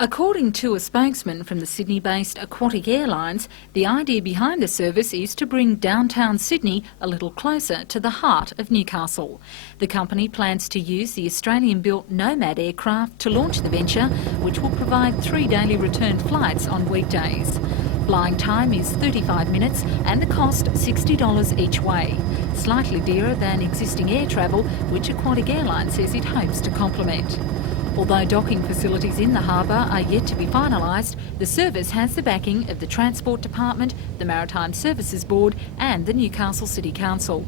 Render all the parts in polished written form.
According to a spokesman from the Sydney-based Aquatic Airlines, the idea behind the service is to bring downtown Sydney a little closer to the heart of Newcastle. The company plans to use the Australian-built Nomad aircraft to launch the venture, which will provide 3 daily return flights on weekdays. Flying time is 35 minutes and the cost $60 each way, slightly dearer than existing air travel, which Aquatic Airlines says it hopes to complement. Although docking facilities in the harbour are yet to be finalised, the service has the backing of the Transport Department, the Maritime Services Board and the Newcastle City Council.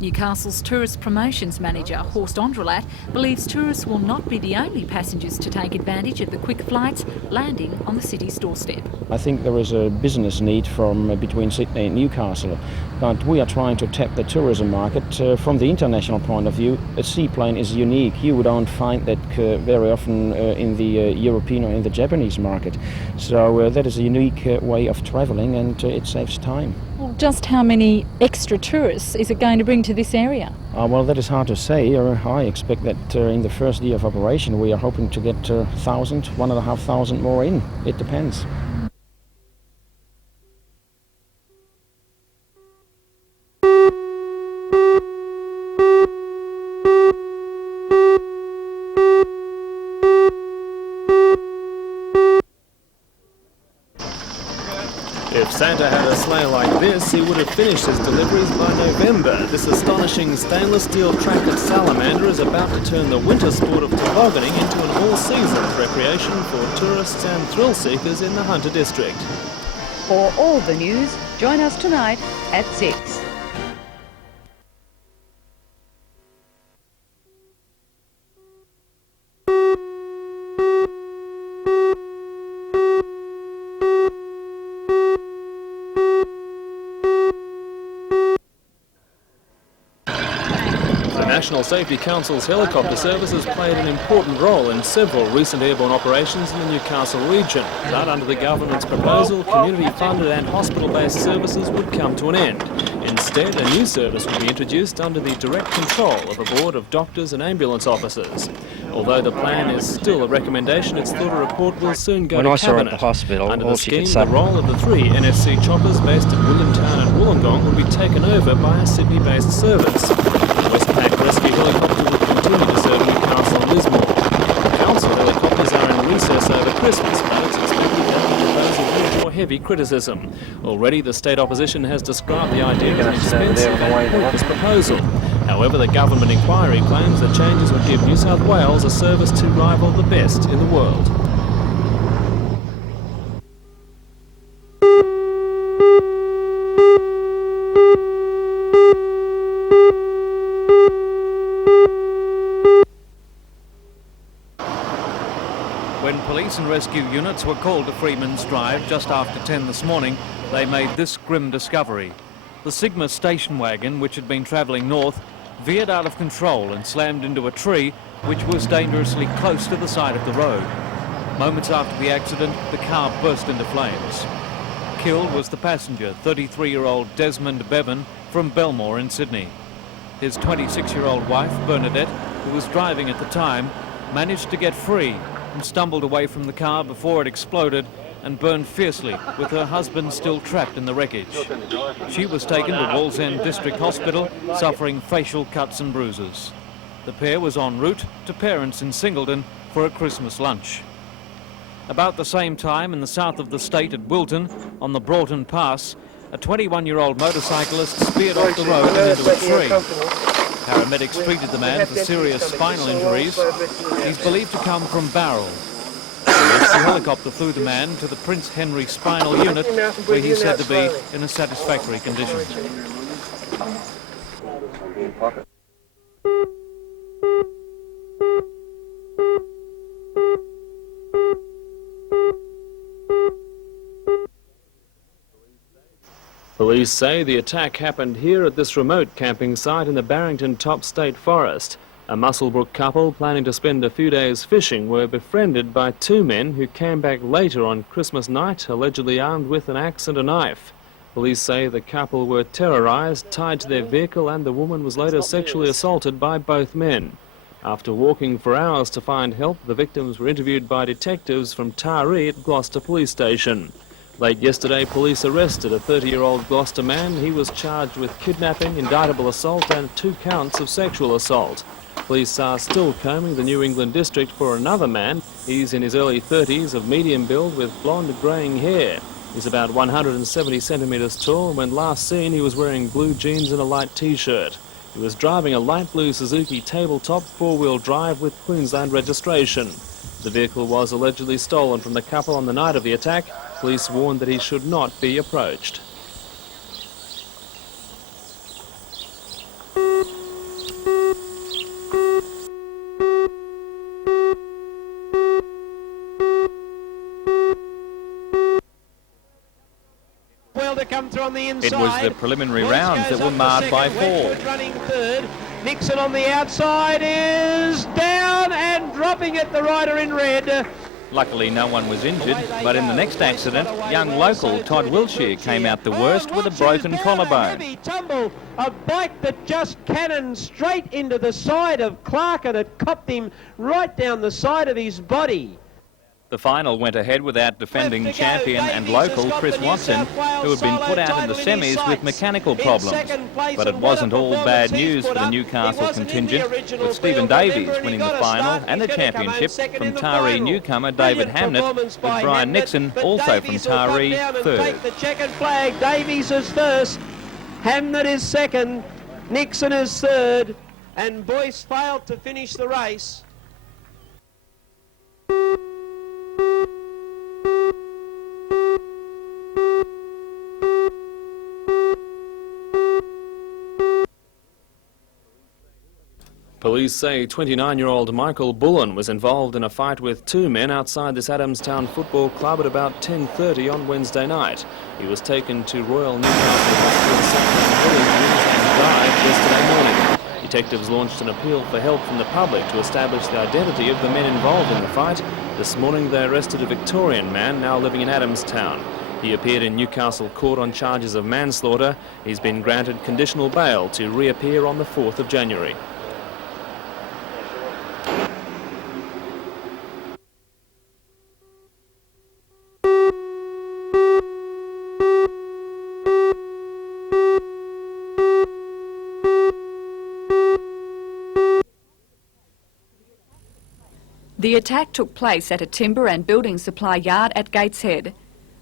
Newcastle's Tourist Promotions Manager, Horst Ondrelat, believes tourists will not be the only passengers to take advantage of the quick flights landing on the city's doorstep. I think there is a business need from between Sydney and Newcastle, but we are trying to tap the tourism market. From the international point of view, a seaplane is unique. You don't find that very often in the European or in the Japanese market. So that is a unique way of travelling, and it saves time. Well, just how many extra tourists is it going to bring to this area? Well, that is hard to say. I expect that in the first year of operation we are hoping to get 1,000, 1,500 more in. It depends. If Santa had a sleigh like this, he would have finished his deliveries by November. This astonishing stainless steel tracted salamander is about to turn the winter sport of tobogganing into an all-seasons recreation for tourists and thrill seekers in the Hunter district. For all the news, join us tonight at 6. The National Safety Council's helicopter service has played an important role in several recent airborne operations in the Newcastle region. But under the government's proposal, community-funded and hospital-based services would come to an end. Instead, a new service would be introduced under the direct control of a board of doctors and ambulance officers. Although the plan is still a recommendation, it's thought a report will soon go to Cabinet. When I saw her at the hospital, under the scheme, the role of the 3 NSC choppers based at Williamtown and Wollongong would be taken over by a Sydney-based service. Westpac rescue helicopter will continue to serve Newcastle and Lismore. Council helicopters are in recess over Christmas, but it's expected that the proposal will draw heavy criticism. Already, the state opposition has described the idea as an expensive and pointless proposal. However, the government inquiry claims that changes would give New South Wales a service to rival the best in the world. When police and rescue units were called to Freemans Drive just after 10 this morning, they made this grim discovery. The Sigma station wagon, which had been travelling north, veered out of control and slammed into a tree which was dangerously close to the side of the road. Moments after the accident, the car burst into flames. Killed was the passenger, 33-year-old Desmond Bevan from Belmore in Sydney. His 26-year-old wife, Bernadette, who was driving at the time, managed to get free and stumbled away from the car before it exploded and burned fiercely, with her husband still trapped in the wreckage. She was taken to Wallsend District Hospital, suffering facial cuts and bruises. The pair was en route to parents in Singleton for a Christmas lunch. About the same time, in the south of the state at Wilton, on the Broughton Pass, a 21-year-old motorcyclist speared off the road and into a tree. Paramedics treated the man for serious spinal injuries. He's believed to come from Barrel. The rescue helicopter flew the man to the Prince Henry Spinal Unit, where he's said to be in a satisfactory condition. Police say the attack happened here at this remote camping site in the Barrington Top State Forest. A Musselbrook couple planning to spend a few days fishing were befriended by 2 men who came back later on Christmas night, allegedly armed with an axe and a knife. Police say the couple were terrorised, tied to their vehicle, and the woman was later sexually assaulted by both men. After walking for hours to find help, the victims were interviewed by detectives from Taree at Gloucester Police Station. Late yesterday, police arrested a 30-year-old Gloucester man. He was charged with kidnapping, indictable assault and 2 counts of sexual assault. Police are still combing the New England district for another man. He's in his early 30s, of medium build with blonde greying hair. He's about 170 centimetres tall, and when last seen he was wearing blue jeans and a light T-shirt. He was driving a light blue Suzuki tabletop 4-wheel drive with Queensland registration. The vehicle was allegedly stolen from the couple on the night of the attack. Police warned that he should not be approached. Come through on the inside. It was the preliminary rounds that were marred by fall. Running third. Nixon on the outside is down and dropping it, the rider in red. Luckily no one was injured, but in the next accident, young local Todd Wiltshire came out the worst with a broken collarbone. Heavy tumble, a bike that just cannoned straight into the side of Clark, and it copped him right down the side of his body. The final went ahead without defending champion and local Chris Watson, who had been put out in the semis with mechanical problems. But it wasn't all bad news for the Newcastle contingent, with Stephen Davies winning the final and the championship from Taree newcomer David Hamnett, with Brian Nixon also from Taree third. The checkered flag, Davies is first, Hamnett is second, Nixon is third, and Boyce failed to finish the race. Police say 29-year-old Michael Bullen was involved in a fight with 2 men outside this Adamstown football club at about 10:30 on Wednesday night. He was taken to Royal Newcastle Hospital and died yesterday morning. Detectives launched an appeal for help from the public to establish the identity of the men involved in the fight. This morning they arrested a Victorian man now living in Adamstown. He appeared in Newcastle court on charges of manslaughter. He's been granted conditional bail to reappear on the 4th of January. The attack took place at a timber and building supply yard at Gateshead.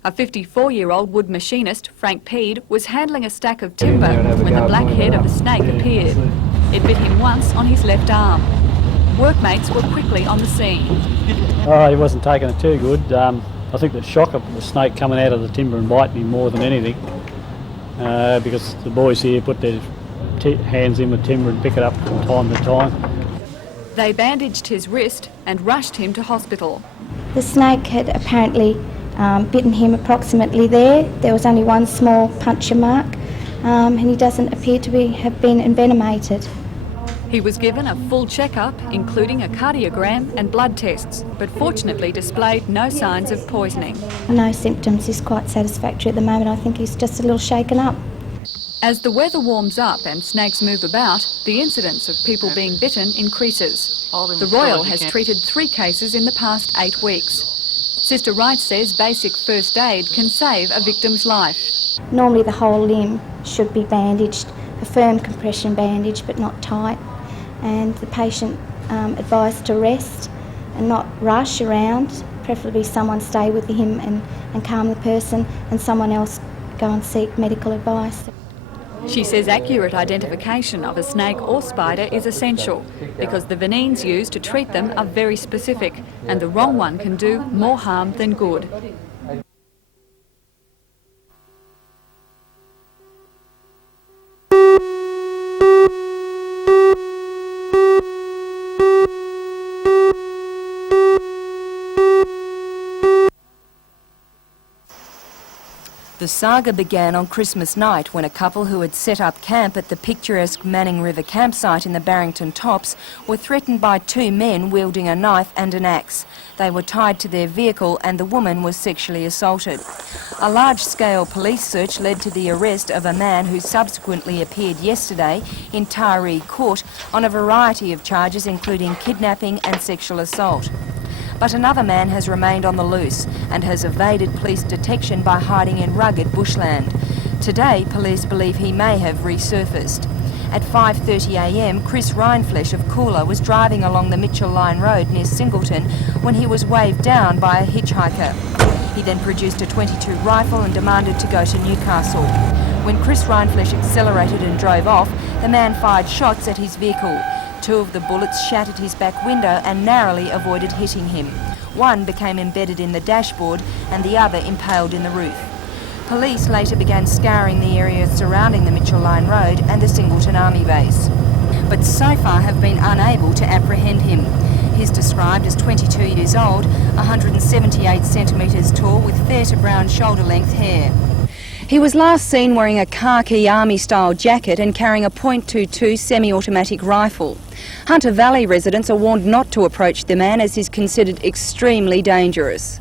A 54-year-old wood machinist, Frank Peed, was handling a stack of timber when the black head of a snake appeared. It bit him once on his left arm. Workmates were quickly on the scene. Oh, he wasn't taking it too good. I think the shock of the snake coming out of the timber and biting him more than anything, because the boys here put their hands in with timber and pick it up from time to time. They bandaged his wrist and rushed him to hospital. The snake had apparently bitten him approximately there. There was only one small puncture mark, and he doesn't appear to have been envenomated. He was given a full checkup, including a cardiogram and blood tests, but fortunately displayed no signs of poisoning. No symptoms. He's quite satisfactory at the moment. I think he's just a little shaken up. As the weather warms up and snakes move about, the incidence of people being bitten increases. The Royal has treated 3 cases in the past 8 weeks. Sister Wright says basic first aid can save a victim's life. Normally the whole limb should be bandaged, a firm compression bandage but not tight, and the patient advised to rest and not rush around, preferably someone stay with him and calm the person, and someone else go and seek medical advice. She says accurate identification of a snake or spider is essential because the venines used to treat them are very specific and the wrong one can do more harm than good. The saga began on Christmas night when a couple who had set up camp at the picturesque Manning River campsite in the Barrington Tops were threatened by two men wielding a knife and an axe. They were tied to their vehicle and the woman was sexually assaulted. A large-scale police search led to the arrest of a man who subsequently appeared yesterday in Taree Court on a variety of charges including kidnapping and sexual assault. But another man has remained on the loose and has evaded police detection by hiding in rugged bushland. Today, police believe he may have resurfaced. At 5:30am, Chris Rindflesh of Coolah was driving along the Mitchell Line Road near Singleton when he was waved down by a hitchhiker. He then produced a .22 rifle and demanded to go to Newcastle. When Chris Rindflesh accelerated and drove off, the man fired shots at his vehicle. Two of the bullets shattered his back window and narrowly avoided hitting him. One became embedded in the dashboard and the other impaled in the roof. Police later began scouring the area surrounding the Mitchell Line Road and the Singleton Army Base, but so far have been unable to apprehend him. He's described as 22 years old, 178 centimetres tall with fair to brown shoulder-length hair. He was last seen wearing a khaki army-style jacket and carrying a .22 semi-automatic rifle. Hunter Valley residents are warned not to approach the man as he's considered extremely dangerous.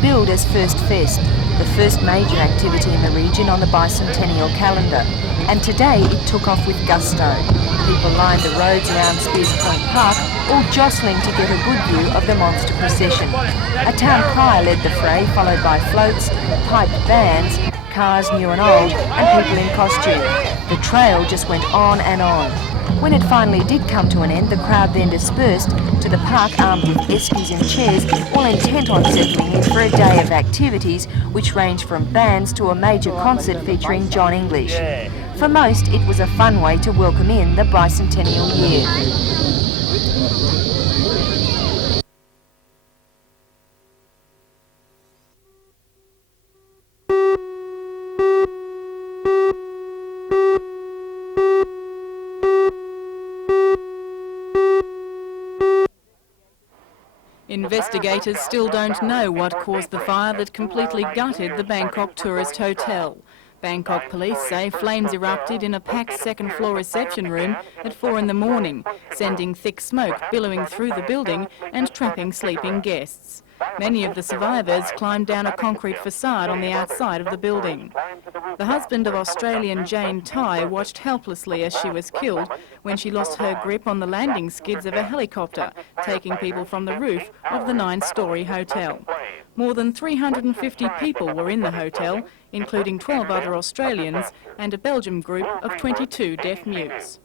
Billed as First Fest, the first major activity in the region on the Bicentennial calendar, and today it took off with gusto. People lined the roads around Spears Point Park, all jostling to get a good view of the monster procession. A town crier led the fray, followed by floats, piped bands, cars new and old, and people in costume. The trail just went on and on. When it finally did come to an end, the crowd then dispersed to the park armed with eskies and chairs, all intent on settling in for a day of activities which ranged from bands to a major concert featuring John English. For most, it was a fun way to welcome in the bicentennial year. Investigators still don't know what caused the fire that completely gutted the Bangkok tourist hotel. Bangkok police say flames erupted in a packed second-floor reception room at 4 in the morning, sending thick smoke billowing through the building and trapping sleeping guests. Many of the survivors climbed down a concrete facade on the outside of the building. The husband of Australian Jane Ty watched helplessly as she was killed when she lost her grip on the landing skids of a helicopter, taking people from the roof of the 9-storey hotel. More than 350 people were in the hotel, including 12 other Australians and a Belgian group of 22 deaf mutes.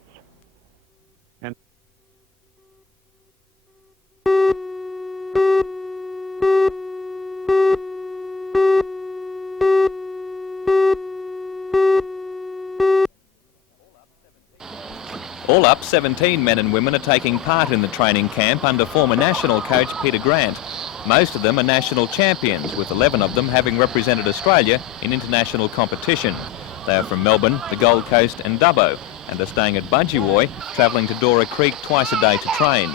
All up, 17 men and women are taking part in the training camp under former national coach Peter Grant. Most of them are national champions, with 11 of them having represented Australia in international competition. They are from Melbourne, the Gold Coast and Dubbo, and are staying at Budgewoi, travelling to Dora Creek twice a day to train.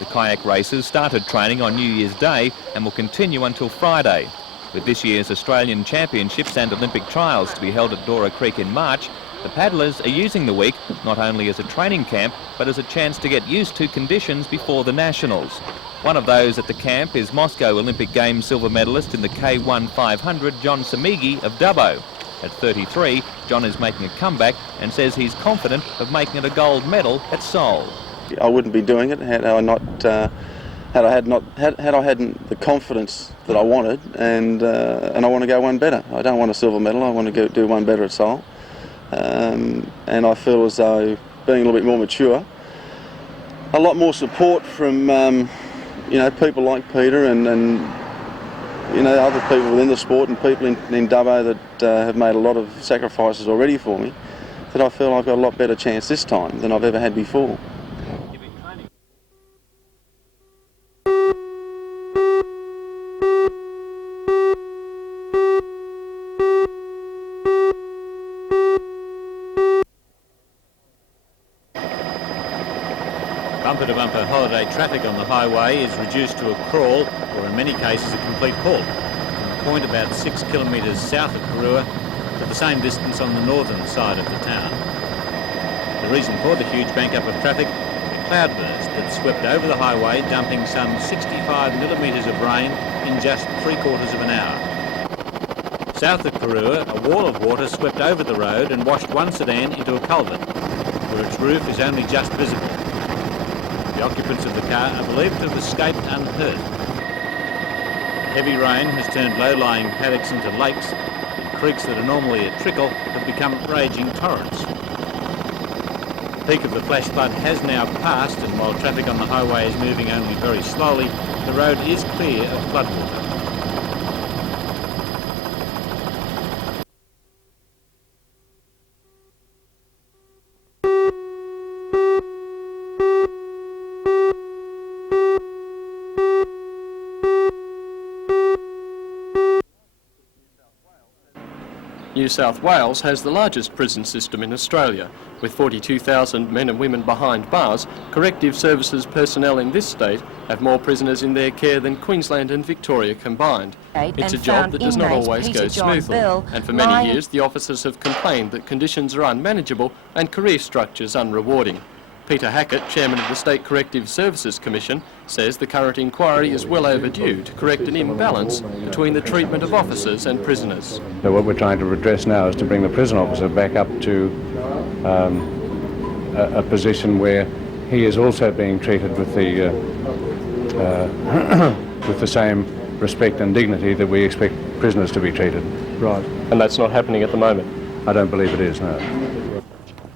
The kayak racers started training on New Year's Day and will continue until Friday. With this year's Australian Championships and Olympic trials to be held at Dora Creek in March, the paddlers are using the week not only as a training camp, but as a chance to get used to conditions before the Nationals. One of those at the camp is Moscow Olympic Games silver medalist in the K1 500, John Samigi of Dubbo. At 33, John is making a comeback and says he's confident of making it a gold medal at Seoul. I wouldn't be doing it had I hadn't the confidence that I wanted, and I want to go one better. I don't want a silver medal. I want to do one better at Seoul. And I feel as though being a little bit more mature, a lot more support from people like Peter and other people within the sport and people in Dubbo that have made a lot of sacrifices already for me, that I feel I've got a lot better chance this time than I've ever had before. Bumper-to-bumper holiday traffic on the highway is reduced to a crawl, or in many cases a complete halt, from a point about 6 kilometres south of Karua to the same distance on the northern side of the town. The reason for the huge bank up of traffic, a cloudburst that swept over the highway, dumping some 65 millimetres of rain in just 3/4 of an hour. South of Karua, a wall of water swept over the road and washed one sedan into a culvert, where its roof is only just visible. The occupants of the car are believed to have escaped unhurt. Heavy rain has turned low-lying paddocks into lakes, and creeks that are normally a trickle have become raging torrents. The peak of the flash flood has now passed, and while traffic on the highway is moving only very slowly, the road is clear of floodwater. New South Wales has the largest prison system in Australia. With 42,000 men and women behind bars, Corrective Services personnel in this state have more prisoners in their care than Queensland and Victoria combined. It's a job that does not always go smoothly, and for many years the officers have complained that conditions are unmanageable and career structures unrewarding. Peter Hackett, Chairman of the State Corrective Services Commission, says the current inquiry is well overdue to correct an imbalance between the treatment of officers and prisoners. So what we're trying to redress now is to bring the prison officer back up to a position where he is also being treated with the with the same respect and dignity that we expect prisoners to be treated. Right. And that's not happening at the moment? I don't believe it is, no.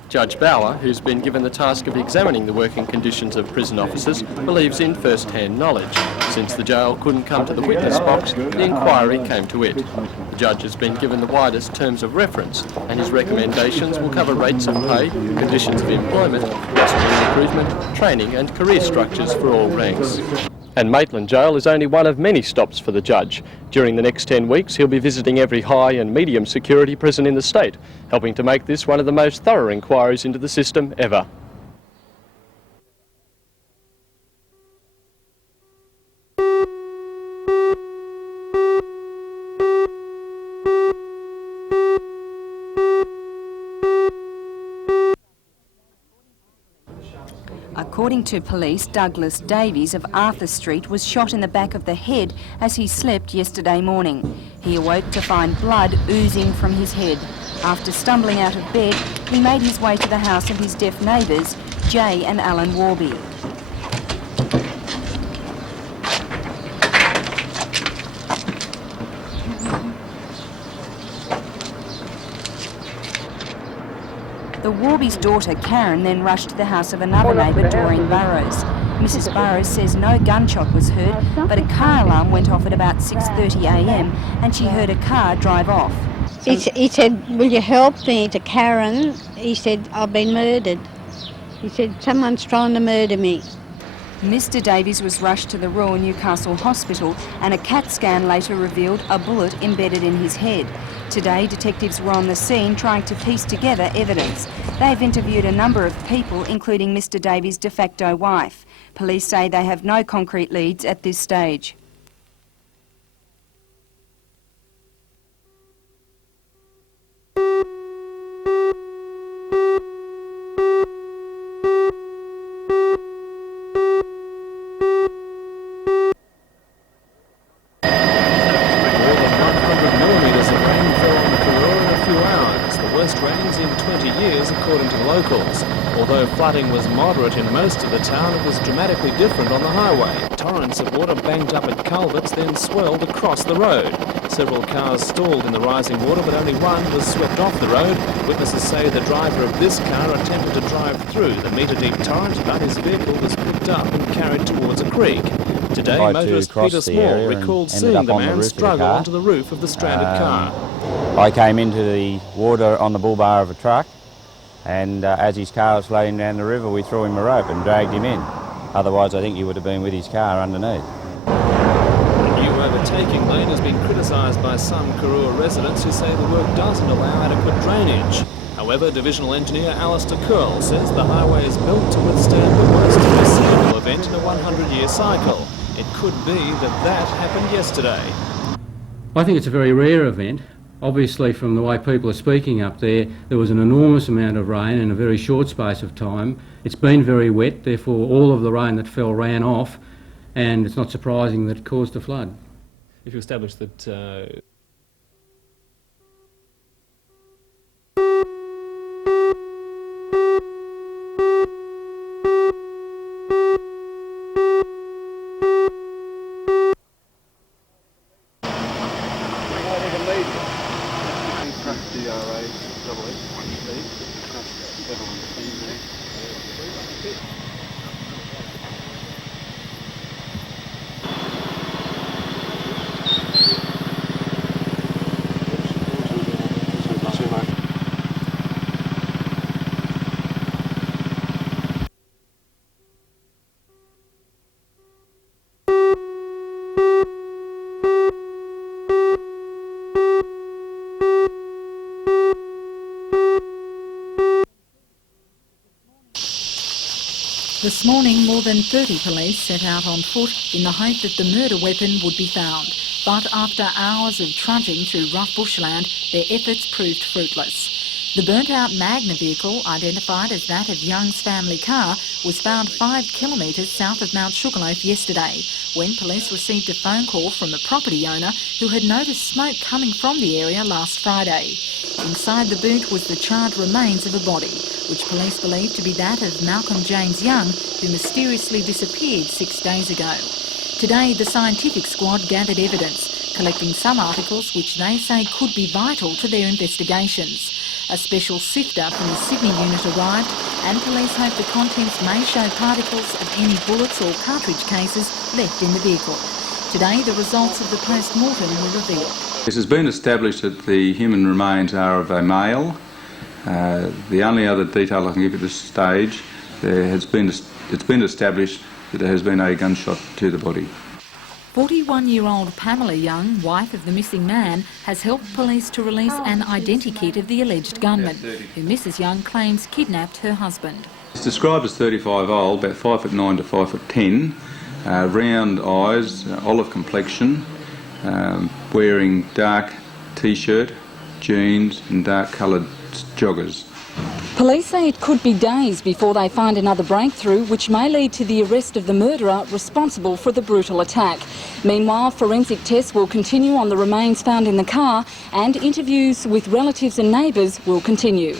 Judge Bauer, who's been given the task of examining the working conditions of prison officers, believes in first-hand knowledge. Since the jail couldn't come to the witness box, the inquiry came to it. The judge has been given the widest terms of reference, and his recommendations will cover rates of pay, conditions of employment, possible recruitment, training and career structures for all ranks. And Maitland Jail is only one of many stops for the judge. During the next 10 weeks, he'll be visiting every high and medium security prison in the state, helping to make this one of the most thorough inquiries into the system ever. According to police, Douglas Davies of Arthur Street was shot in the back of the head as he slept yesterday morning. He awoke to find blood oozing from his head. After stumbling out of bed, he made his way to the house of his deaf neighbours, Jay and Alan Warby. The Warby's daughter, Karen, then rushed to the house of another neighbour, Doreen Burrows. Mrs Burrows says no gunshot was heard, but a car alarm went off at about 6:30 a.m. and she heard a car drive off. He said, "Will you help me?" to Karen. He said, "I've been murdered." He said, "Someone's trying to murder me." Mr Davies was rushed to the Royal Newcastle Hospital and a CAT scan later revealed a bullet embedded in his head. Today, detectives were on the scene trying to piece together evidence. They've interviewed a number of people, including Mr Davies' de facto wife. Police say they have no concrete leads at this stage. Rains in 20 years, according to locals. Although flooding was moderate in most of the town, it was dramatically different on the highway. Torrents of water banked up at culverts, then swelled across the road. Several cars stalled in the rising water, but only one was swept off the road. Witnesses say the driver of this car attempted to drive through the metre-deep torrent, but his vehicle was picked up and carried towards a creek. Today, motorist Peter Small recalled seeing the man struggle onto the roof of the stranded car. I came into the water on the bull bar of a truck, and as his car was floating down the river, we threw him a rope and dragged him in. Otherwise, I think he would have been with his car underneath. The new overtaking lane has been criticised by some Karua residents who say the work doesn't allow adequate drainage. However, Divisional Engineer Alistair Curl says the highway is built to withstand the worst of this. event in a 100-year cycle. It could be that happened yesterday. I think it's a very rare event. Obviously, from the way people are speaking up there was an enormous amount of rain in a very short space of time. It's been very wet, therefore all of the rain that fell ran off, and it's not surprising that it caused a flood. If you establish that This morning, more than 30 police set out on foot in the hope that the murder weapon would be found. But after hours of trudging through rough bushland, their efforts proved fruitless. The burnt-out Magna vehicle, identified as that of Young's family car, was found 5 kilometres south of Mount Sugarloaf yesterday, when police received a phone call from a property owner who had noticed smoke coming from the area last Friday. Inside the boot was the charred remains of a body, which police believe to be that of Malcolm James Young, who mysteriously disappeared 6 days ago. Today, the scientific squad gathered evidence, collecting some articles which they say could be vital to their investigations. A special sifter from the Sydney unit arrived, and police hope the contents may show particles of any bullets or cartridge cases left in the vehicle. Today, the results of the post-mortem were revealed. It has been established that the human remains are of a male. The only other detail I can give at this stage, it's been established that there has been a gunshot to the body. 41-year-old Pamela Young, wife of the missing man, has helped police to release an identikit of the alleged gunman, who Mrs Young claims kidnapped her husband. It's described as 35 old, about 5'9" to 5'10", round eyes, olive complexion, wearing dark t-shirt, jeans and dark coloured joggers. Police say it could be days before they find another breakthrough, which may lead to the arrest of the murderer responsible for the brutal attack. Meanwhile, forensic tests will continue on the remains found in the car, and interviews with relatives and neighbours will continue.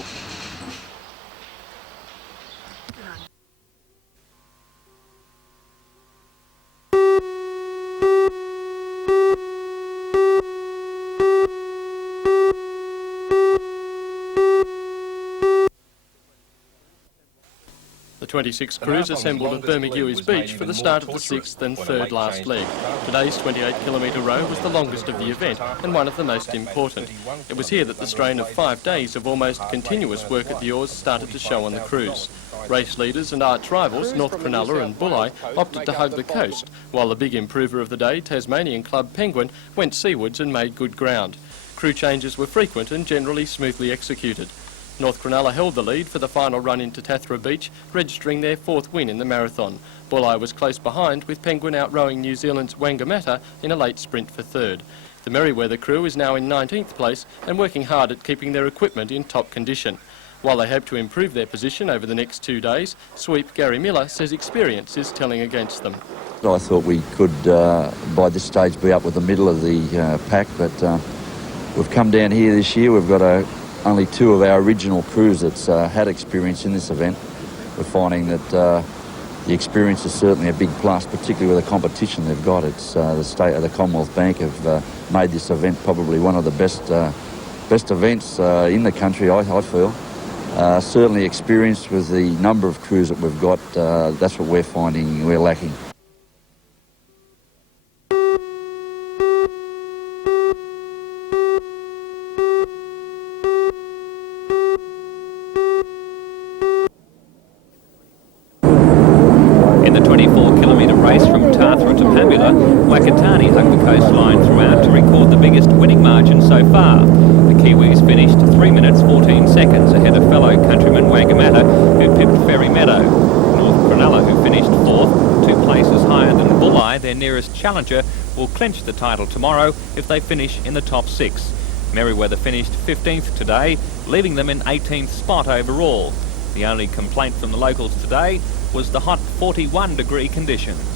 The 26 crews assembled at Bermagui Beach for the start of the 6th and 3rd last leg. Today's 28-kilometre row was the longest of the event and one of the most important. It was here that the strain of 5 days of almost continuous work at the oars started to show on the cruise. Race leaders and arch rivals, North Cronulla and Bulli, opted to hug the coast, while the big improver of the day, Tasmanian club Penguin, went seawards and made good ground. Crew changes were frequent and generally smoothly executed. North Cronulla held the lead for the final run into Tathra Beach, registering their 4th win in the marathon. Bulli was close behind, with Penguin outrowing New Zealand's Wangamatta in a late sprint for 3rd. The Merryweather crew is now in 19th place and working hard at keeping their equipment in top condition. While they hope to improve their position over the next 2 days, sweep Gary Miller says experience is telling against them. I thought we could, by this stage, be up with the middle of the pack, but we've come down here this year. We've got only 2 of our original crews that's had experience in this event. We're finding that the experience is certainly a big plus, particularly with the competition they've got. It's the state of the Commonwealth Bank have made this event probably one of the best events in the country, I feel. Certainly experienced with the number of crews that we've got, that's what we're finding we're lacking. In the 24-kilometre race from Tathra to Pambula, Wakatani hung the coastline throughout to record the biggest winning margin so far. The Kiwis finished 3 minutes 14 seconds ahead of fellow countryman Wangamatta, who pipped Ferry Meadow. North Cronulla, who finished 4th, 2 places higher than Bulli, their nearest challenger, will clinch the title tomorrow if they finish in the top 6. Merriweather finished 15th today, leaving them in 18th spot overall. The only complaint from the locals today was the hot 41-degree conditions.